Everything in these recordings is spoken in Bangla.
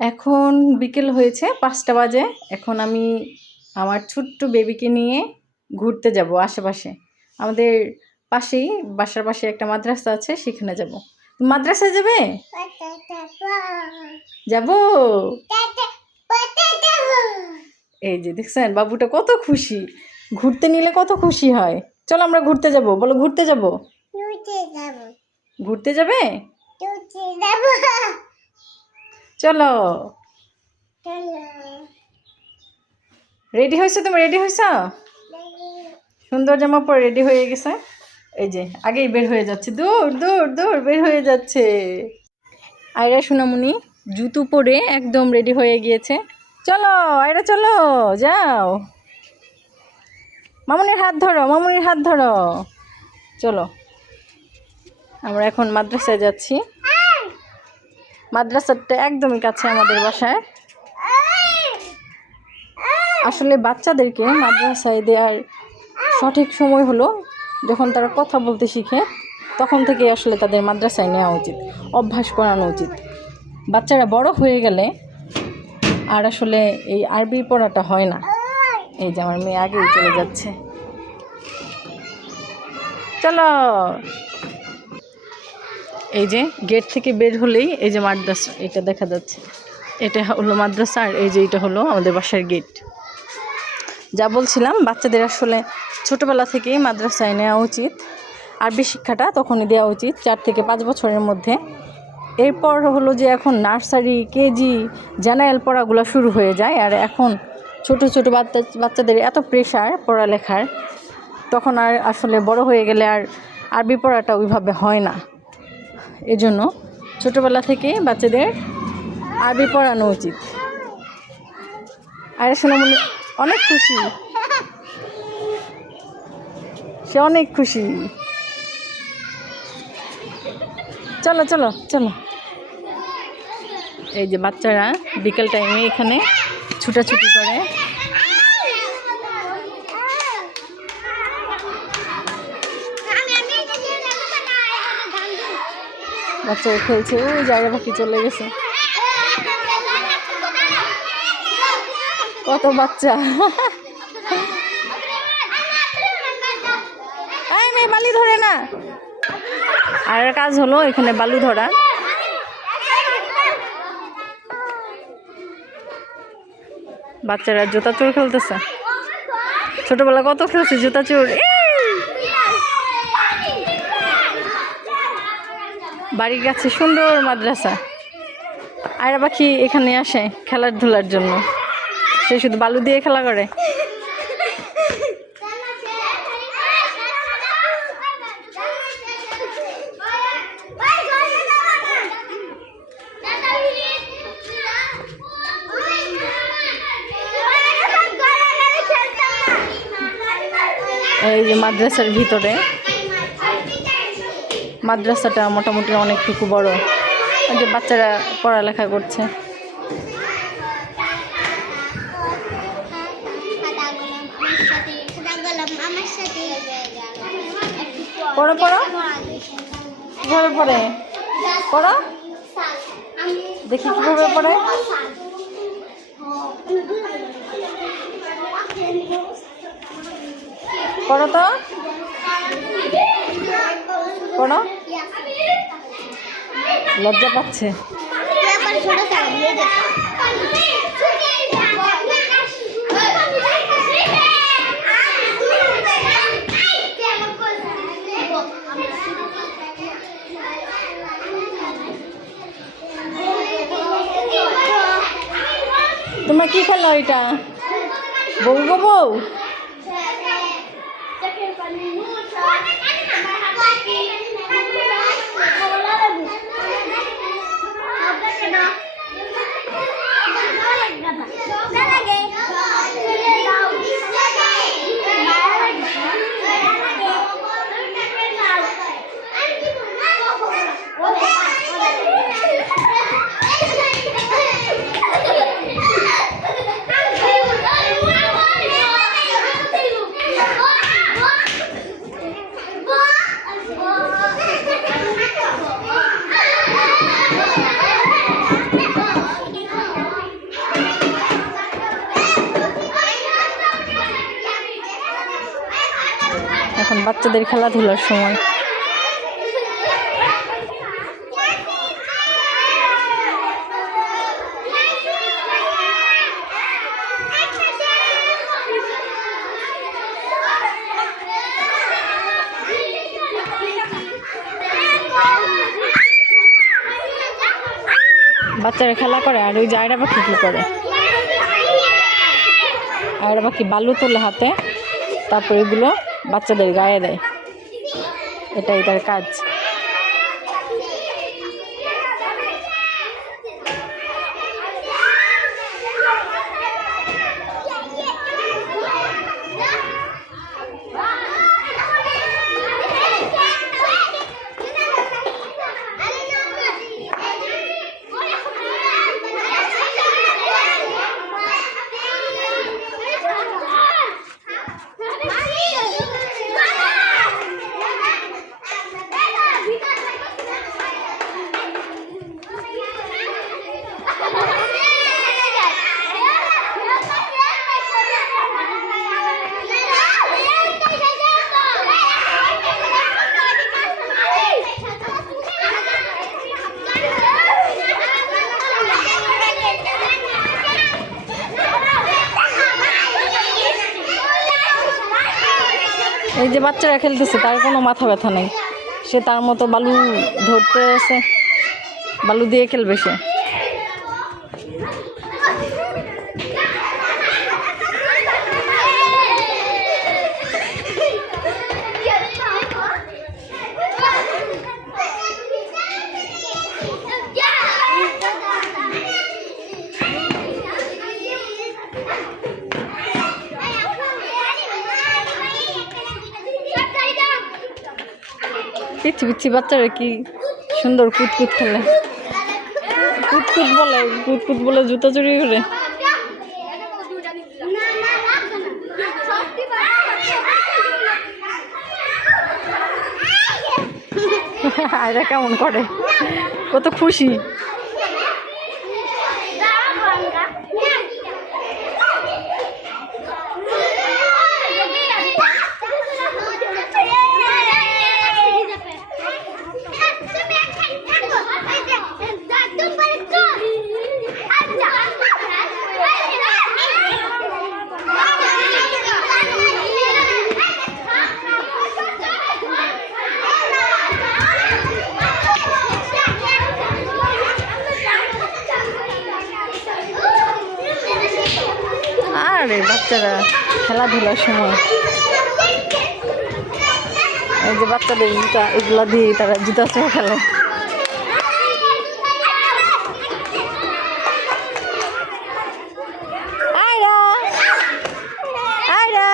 এখন বিকেল হয়েছে 5টা বাজে। এখন আমি আমার ছোট্ট বেবিকে নিয়ে ঘুরতে যাব আশেপাশে। আমাদের পাশেই বাসার পাশে একটা মাদ্রাসা আছে, সেখানে যাব। মাদ্রাসায় যাবে? যাব। এই যে দেখছেন বাবুটা কত খুশি, ঘুরতে নিলে কত খুশি হয়। চলো আমরা ঘুরতে যাব, বলো ঘুরতে যাব। ঘুরতে যাবে? চলো। রেডি হয়েছো তুমি? রেডি হয়েছ? সুন্দর জামা পরে রেডি হয়ে গেছে। এই যে আগেই বের হয়ে যাচ্ছে, দৌড় দৌড় দৌড় বের হয়ে যাচ্ছে। আয়রা সোনামণি জুতো পরে একদম রেডি হয়ে গিয়েছে। চলো আয়রা চলো, যাও। মামুনির হাত ধরো, মামুনির হাত ধরো। চলো আমরা এখন মাদ্রাসায় যাচ্ছি। মাদ্রাসাটা একদমই কাছে আমাদের বাসায়। আসলে বাচ্চাদেরকে মাদ্রাসায় দেওয়ার সঠিক সময় হলো যখন তারা কথা বলতে শিখে, তখন থেকে আসলে তাদের মাদ্রাসায় নেওয়া উচিত, অভ্যাস করানো উচিত। বাচ্চারা বড় হয়ে গেলে আর আসলে এই আরবি পড়াটা হয় না। এই যে আমার মেয়ে আগেই চলে যাচ্ছে। চলো। এই যে গেট থেকে বের হলেই এই যে মাদ্রাসা এটা দেখা যাচ্ছে, এটা হলো মাদ্রাসা। আর এই যে এটা হলো আমাদের বাসার গেট। যা বলছিলাম, বাচ্চাদের আসলে ছোটোবেলা থেকেই মাদ্রাসায় নেওয়া উচিত। আরবি শিক্ষাটা তখনই দেওয়া উচিত 4 থেকে 5 বছরের মধ্যে। এরপর হলো যে এখন নার্সারি, কেজি, জেনারেল পড়াগুলো শুরু হয়ে যায়। আর এখন ছোট ছোট বাচ্চাদের এত প্রেশার পড়ালেখার, তখন আর আসলে বড় হয়ে গেলে আর আরবি পড়াটা ওইভাবে হয় না। এজন্য ছোটোবেলা থেকে বাচ্চাদের আরবি পড়ানো উচিত। আর সোনামণি অনেক খুশি, সে অনেক খুশি। চলো চলো চলো। এই যে বাচ্চারা বিকেল টাইমে এখানে ছুটাছুটি করে। বাচ্চারা খেলছে, ওই জায়গা পাখি চলে গেছে। কত বাচ্চা। মেয়ে বালি ধরে না। আর কাজ হলো এখানে বালু ধরা। বাচ্চারা জুতা চোর খেলতেছে। ছোটবেলা কত খেলছে জুতা চোর। বাড়ির কাছে সুন্দর মাদ্রাসা। আয়রা পাখি এখানে আসে খেলাধুলার জন্য, সে শুধু বালু দিয়ে খেলা করে। এই যে মাদ্রাসার ভিতরে, মাদ্রাসাটা মোটামুটি অনেকটুকু বড়। ওই যে বাচ্চারা পড়ালেখা করছে। পড়ো পড়ো, কিভাবে পড়ে পড়ো, দেখি কিভাবে পড়ে। পড়ো তো, পড়ো। লজ্জা পাচ্ছে। তোমরা কি খেলো এটা? বউ গো বউ। এখন বাচ্চাদের খেলাধুলার সময়। বাচ্চারা খেলা করে আর ওই যে আয়রা পাখি কী করে, আয়রা পাখি বালু তোলে হাতে, তারপর এগুলো বাচ্চাদের গায়ে দেয়, এটাই তার কাজ। এই যে বাচ্চারা খেলতেছে, তার কোনো মাথা ব্যথা নেই, সে তার মতো বালু ধরতে আছে, বালু দিয়ে খেলবে সে। পিচ্ছি পিচ্ছি বাচ্চারা কি সুন্দর কুতকুত খেলে, কুতকুত বলে জুতা চুরি করে। আয়রা কেমন করে, কত খুশি। আরে বাচ্চারা খেলাধুলার সময় এই যে বাচ্চাদের জুতা, এগুলা দিয়ে তারা জুতা চোখ খেলে। আয়রা আয়রা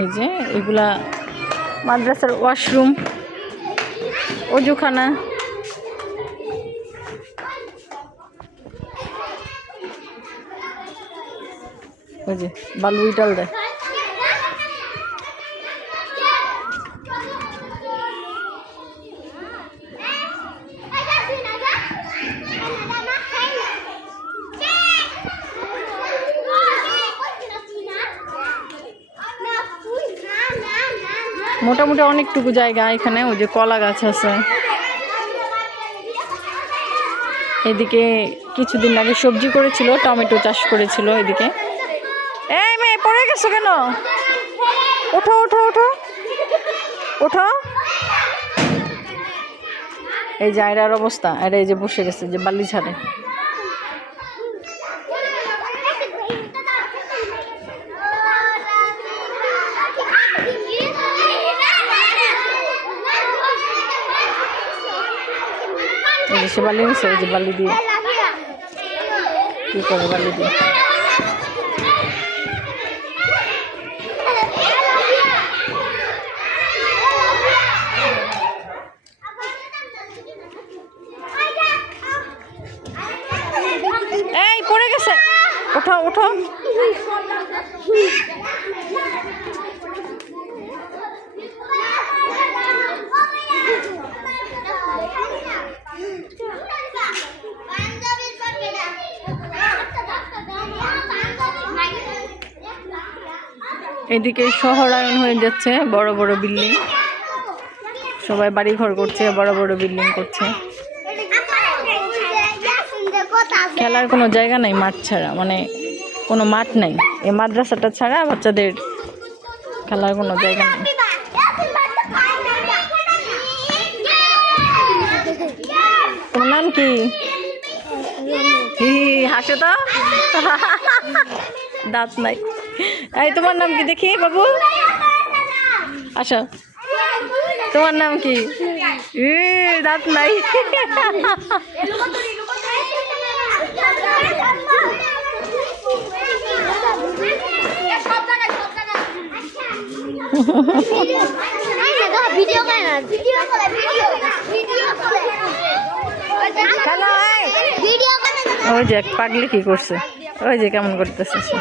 এই যে এগুলা মাদ্রাসার ওয়াশরুম, অজুখানা। ওই যে বালু ইটাল দেয়। মোটামুটি অনেকটুকু জায়গা এখানে, ওই যে কলা গাছ আছে। এদিকে কিছুদিন আগে সবজি করেছিল, টমেটো চাষ করেছিল এদিকে। এই মেয়ে পড়ে গেছো কেন? ওঠো ওঠো ওঠো ওঠো। এই যে আয়রার অবস্থা, আয়রা এই যে বসে গেছে যে বালি ছাড়ে। সে বালি নিচ্ছে, ওই যে বালি দিয়ে কি করে, বালি দিয়ে। এই পড়ে গেছে, ওঠো ওঠো। এদিকে শহরায়ন হয়ে যাচ্ছে, বড় বড় বিল্ডিং, সবাই বাড়ি ঘর করছে, বড় বড় বিল্ডিং করছে। খেলার কোনো জায়গা নাই মাঠ ছাড়া, মানে কোনো মাঠ নাই। এই মাদ্রাসাটা ছাড়া বাচ্চাদের খেলার কোনো জায়গা নেই। তোমার নাম কি? হাসো তো, দাঁত নাই। এই তোমার নাম কি দেখি বাবু? আসো, তোমার নাম কি? দাঁত নাই। ওই যে পাগলি কি করছে, ওই যে কেমন করতেছে সে।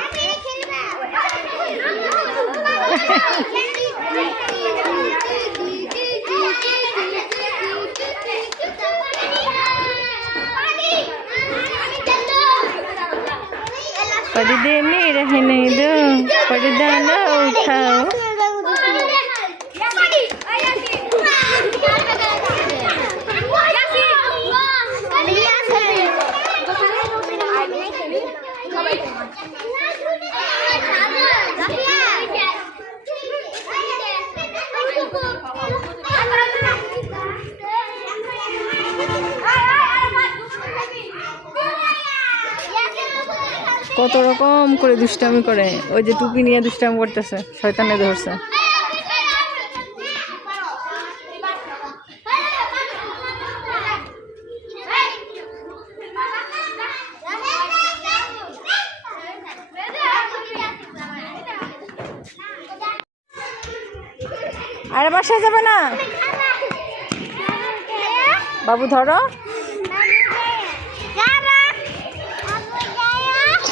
पर्दे में रहने दो, पर्दा ना उठाओ। কত রকম করে দুষ্টামি করে, ওই যে টুপি নিয়ে দুষ্টামি করতেছে, শয়তানে ধরছে। আরে বাসায় যাবে না বাবু, ধরো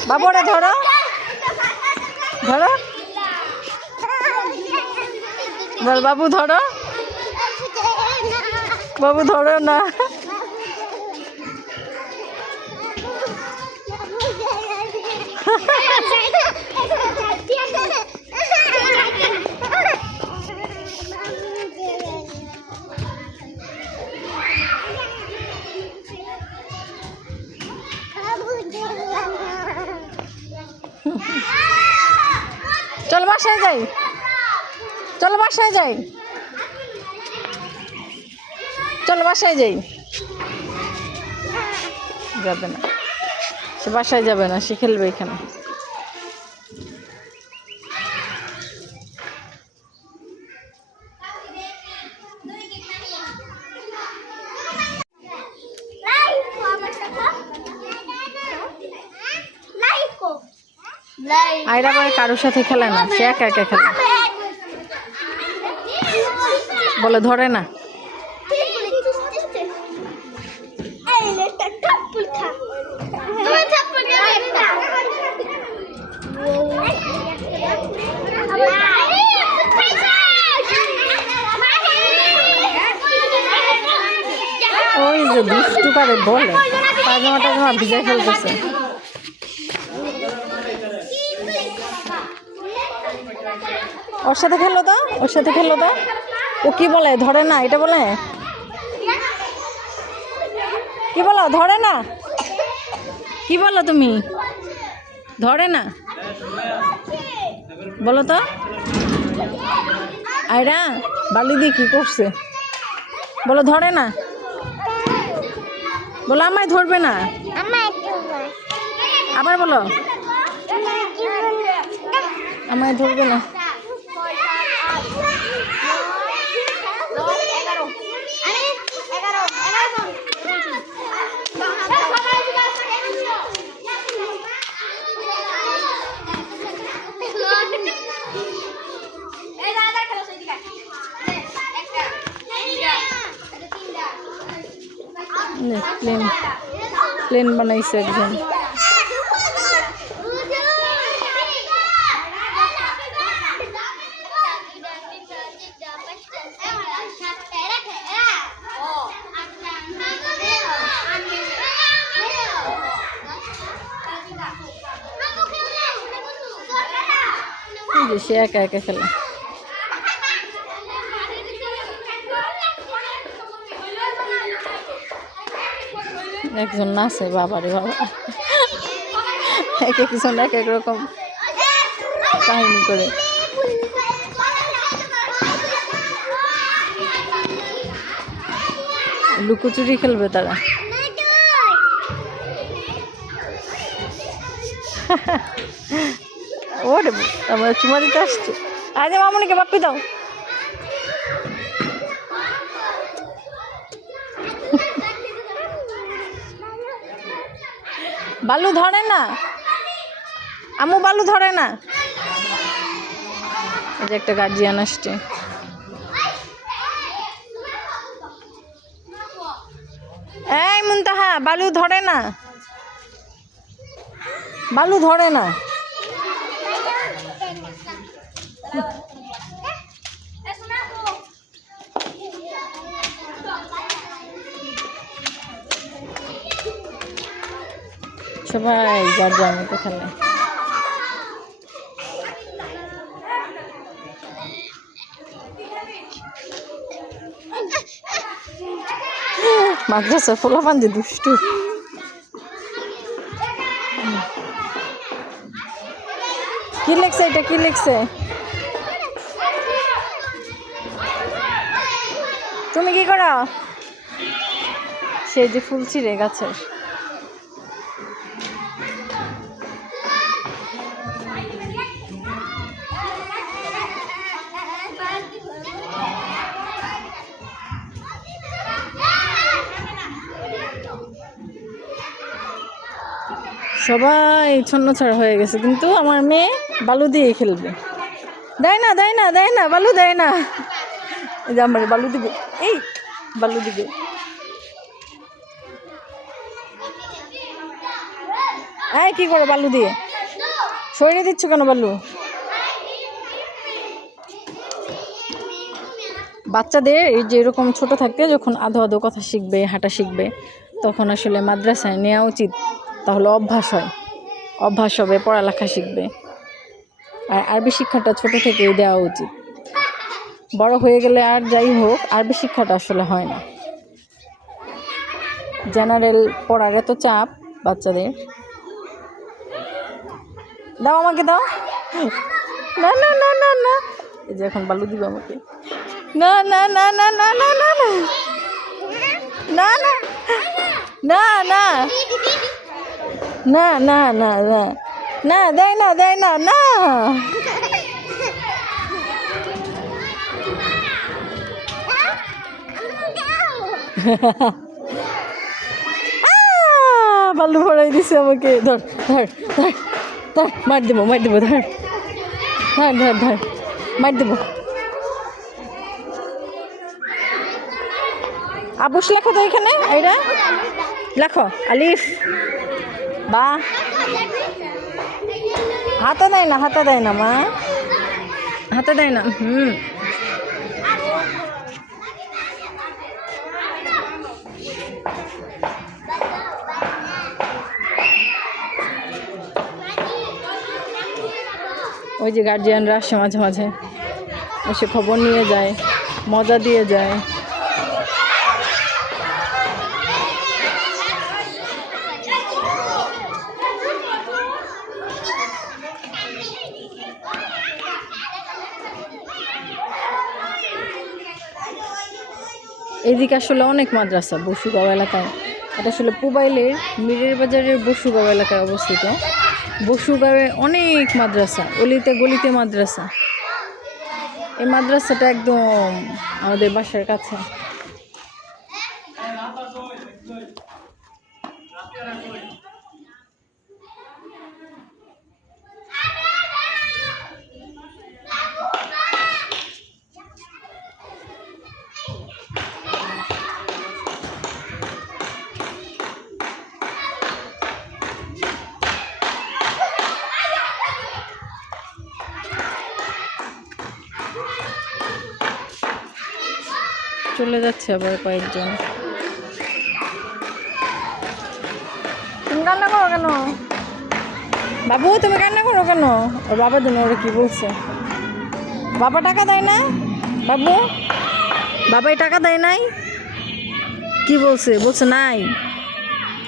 বাবুরে, ধরো ধরো, বল বাবু ধরো, বাবু ধরো না। চল বাসায় যাই, চলো বাসায় যাই, চলো বাসায় যাই। যাবে না, সে বাসায় যাবে না, সে খেলবে এখানে। আয়রা আবার কারোর সাথে খেলে না, সে একা একা খেলে। বলে ধরে না। ওই যে দুষ্টু করে বলে, পায়জামা টাজামা ভিজাই ফেলতেছে। ওর সাথে খেললো তো, ওর সাথে খেললো তো। ও কি বলে, ধরে না, এটা বলে কি বলো, ধরে না, কি বলো তুমি, ধরে না বলো তো। আয়রা বালি দিয়ে কি করছে বলো, ধরে না, বলো আমায় ধরবে না, আবার বলো আমায় ধরবে না। প্লেন প্লেন বানাইছে একজন। যে সে একা একা খেলে। একজন নাচে, বাবারে বাবা, এক একজন এক এক রকম কাহিনী করে। লুকোচুরি খেলবে তারা। ওরে আমরা চুমা দিতে আসছি। আজ মামনিকে বাপ্পি দাও। বালু ধরে না আমু, বালু ধরে না। এই যে একটা গার্জিয়ান আসছে। এই মুনতাহা, বালু ধরে না, বালু ধরে না। সবাই যার যার মতো খেলে। মাদ্রাসা ফোলাপান যে দুষ্টু। কি লিখছে এটা, কি লিখছে? তুমি কি করো? সেই যে ফুল ছিঁড়ে গাছের। সবাই ছন্নছাড়া হয়ে গেছে, কিন্তু আমার মেয়ে বালু দিয়ে খেলবে। দেয় না, দেয় না, দেয় না, বালু দেয় না। এই যে আমার বালু দিবে, এই বালু দিবে। এই কি করো বালু দিয়ে? সরিয়ে দিচ্ছ কেন বালু? বাচ্চাদের এই যে এরকম ছোট থাকতে যখন আধো আধো কথা শিখবে, হাঁটা শিখবে, তখন আসলে মাদ্রাসায় নেওয়া উচিত। তাহলে অভ্যাস হয়, অভ্যাস হবে, পড়ালেখা শিখবে। আর আরবি শিক্ষাটা ছোট থেকেই দেওয়া উচিত। বড় হয়ে গেলে আর যাই হোক, আরবি শিক্ষাটা আসলে হয় না। জেনারেল পড়ার এত চাপ বাচ্চাদের। দাও আমাকে, দাও। না না না না না, এই যে এখন বালু দিবে আমাকে। না না না না না না না না না না না না না না না না, দেয় না, দেয় না, না। বালু ভরাই দিছে আমাকে। ধর ধর ধর ধর, মার দেবো, মার দেবো, ধর ধর ধর ধর, মার দেবো। আবুস লেখো তো এখানে, এইটা লেখো, আলিফ বা। হাতে দেয় না, হাতে দেয় না মা, হাতে দেয় না। ওই যে গার্জিয়ানরা আসে মাঝে মাঝে, এসে খবর নিয়ে যায়, মজা দিয়ে যায়। এদিকে আসলে অনেক মাদ্রাসা বসুগাঁও এলাকায়। এটা আসলে পুবাইলের মিরের বাজারের বসুগাঁও এলাকায় অবস্থিত। বসুগাঁওয়ে অনেক মাদ্রাসা, অলিতে গলিতে মাদ্রাসা। এই মাদ্রাসাটা একদম আমাদের বাসার কাছে। চলে যাচ্ছে আবার কয়েকজন। তুমি কান্না করো কেন বাবু? তুমি কান্না করো কেন? ওর বাবার জন্য ওরা কি বলছে? বাবা টাকা দেয় না বাবু? বাবাই টাকা দেয় নাই? কি বলছে? বলছে নাই?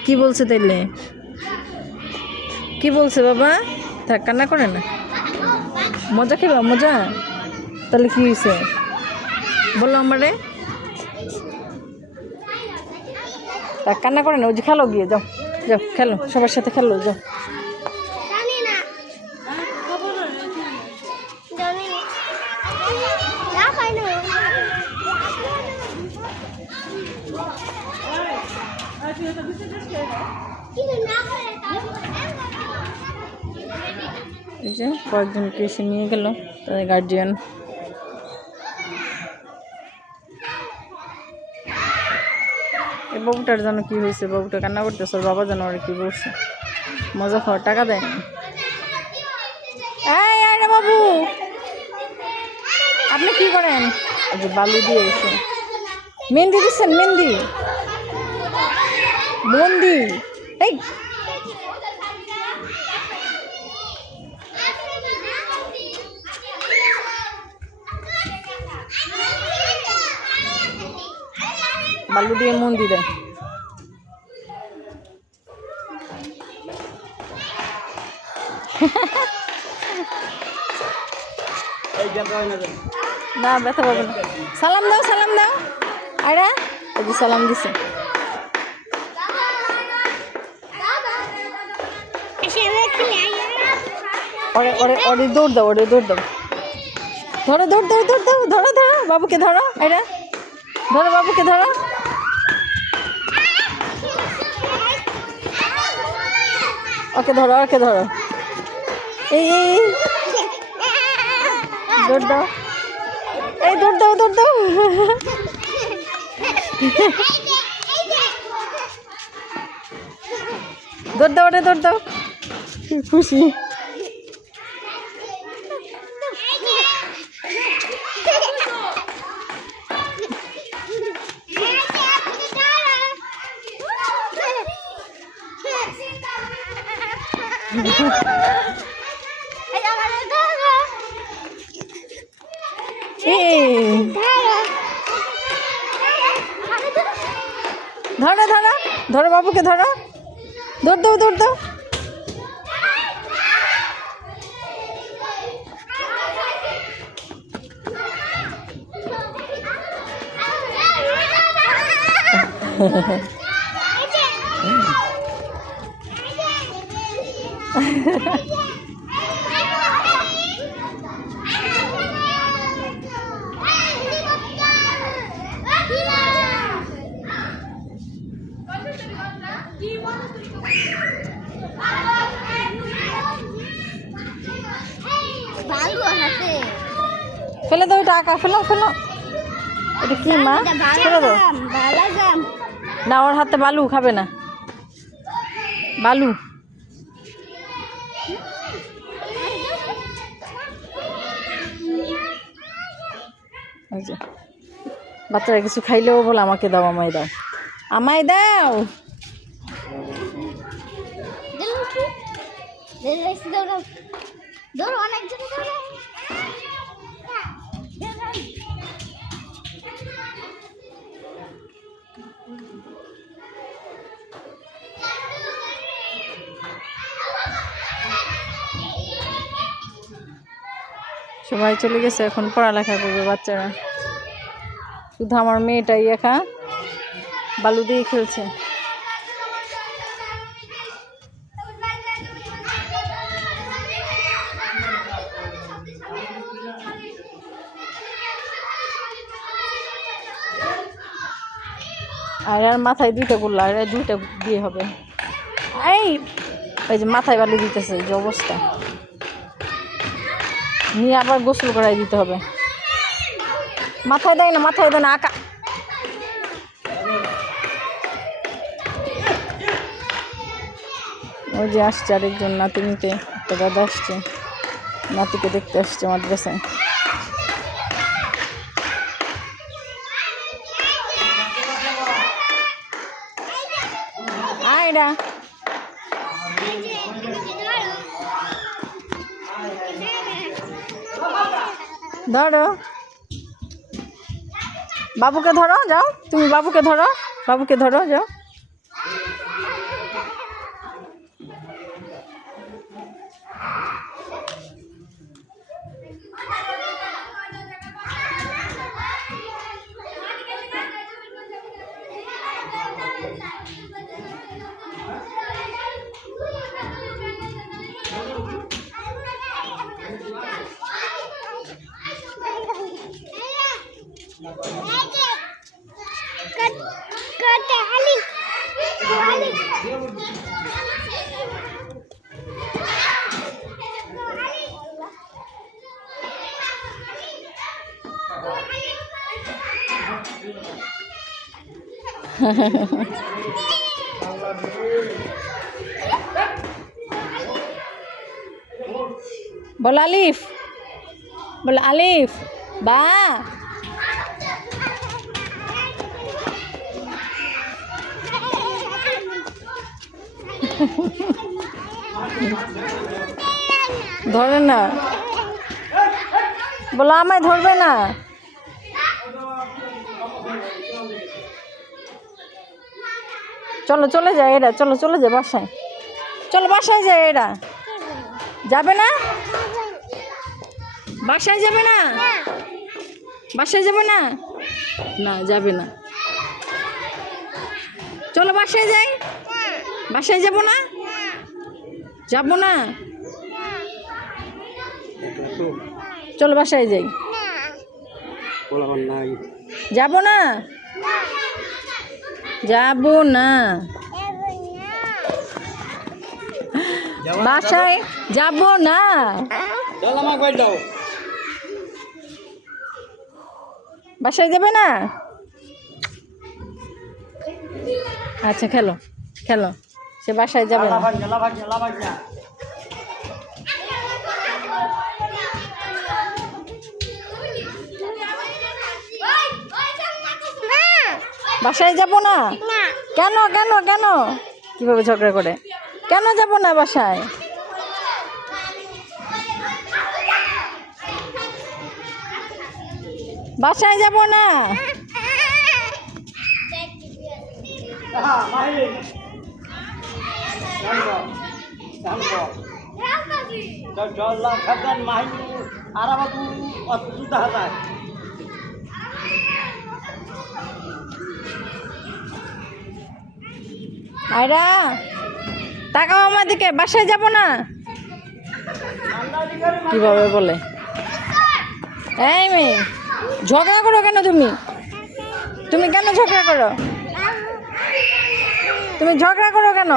কি বলছে তাইলে? কি বলছে বাবা? থাক, কান্না করে না। মজা খেলো, মজা? তাহলে কি হয়েছে বললো আমারে? থাক, কান্না করে না। ওই যে খেলো, গিয়ে যাও, যাও খেলো, সবার সাথে খেলো, যাও। এই যে কয়েকজনকে এসে নিয়ে গেল তাদের গার্জিয়ান। এই বাবুটার যেন কি হয়েছে, বাবুটা কান্না করতেছে, ওর বাবা যেন আর কি বলছে, মজা খাওয়ার টাকা দেয় না। এই আরে বাবু, আপনি কি করেন? এই যে বালু দিয়ে এসে মেহেন্দি দিচ্ছেন, মেহেন্দি বন্দি। এই বালু দিয়ে মন্দি দেয়। না, ব্যথা পাবে না। সালাম দাও, সালাম দাও। আরে এই যে সালাম দিছে। ওরে ওরে ওরে দৌড় দাও, ওরে দৌড় দাও। ধরো, দৌড় দাও, দৌড় দাও, ধরো ধরো বাবুকে, ধরো। এরা ধরো বাবুকে, ধরো। ওকে ধরো, ওকে ধরো। এই এই দৌড় দাও, এই দৌড় দাও, দৌড় দাও। দৌড় দাও, ওরে দৌড় দাও। খুশি। ধরো ধরো ধরো বাবুকে, ধরো। দৌড় দাও, দৌড় দাও। ফেলে দাও, এটা আঁকা, ফেলো ফেলো। এটা কি মা? ফেলে দাও না, ওর হাতে বালু খাবে না, বালু। বাচ্চারা কিছু খাইলেও বলে আমাকে দাও, আমায় দাও, আমায় দাও। সবাই চলে গেছে, এখন পড়ালেখা করবে বাচ্চারা। শুধু আমার মেয়েটাই একা বালু দিয়ে খেলছে। আর আর মাথায় দুইটা করলো, আর দুইটা দিয়ে হবে। এই যে মাথায় বালু দিতেছে, যে অবস্থা, নিয়ে আবার গোসল করাই দিতে হবে। মাথায় দেয় না, মাথায় দেয় না, আঁকা। ওই যে আসছে আরেকজন নাতি নিতে, একটা দাদা আসছে নাতিকে দেখতে, আসছে মাদ্রাসায়। আয়রা ধরো, বাবুকে ধরো, যাও তুমি বাবুকে ধরো, বাবুকে ধরো, যাও। বলো আলিফ, বলো আলিফ বা। ধরে না, বলো আমায় ধরবে না। চলো চলে যায় এরা, চলো চলে যায় বাসায়, চলো বাসায় যায় এরা। যাবে না, বাসায় যাবে না, বাসায় যাবে না, না যাবে না। চলো বাসায় যাই, বাসায় যাব না, যাব না, চলো বাসায় যাই। যাব না, যাব না, বাসায় যাব না। বাসায় যাবে না, আচ্ছা খেলো খেলো, সে বাসায় যাবে না। বাসায় যাব না, কেন কেন কেন, কিভাবে ঝগড়া করে, কেন যাব না বাসায়? বাসায় যাব না। আয়রা তাকাও আমার দিকে, বাসায় যাব না, কিভাবে বলে। এই মেয়ে, ঝগড়া করো কেন তুমি? তুমি কেন ঝগড়া করো? তুমি ঝগড়া করো কেন?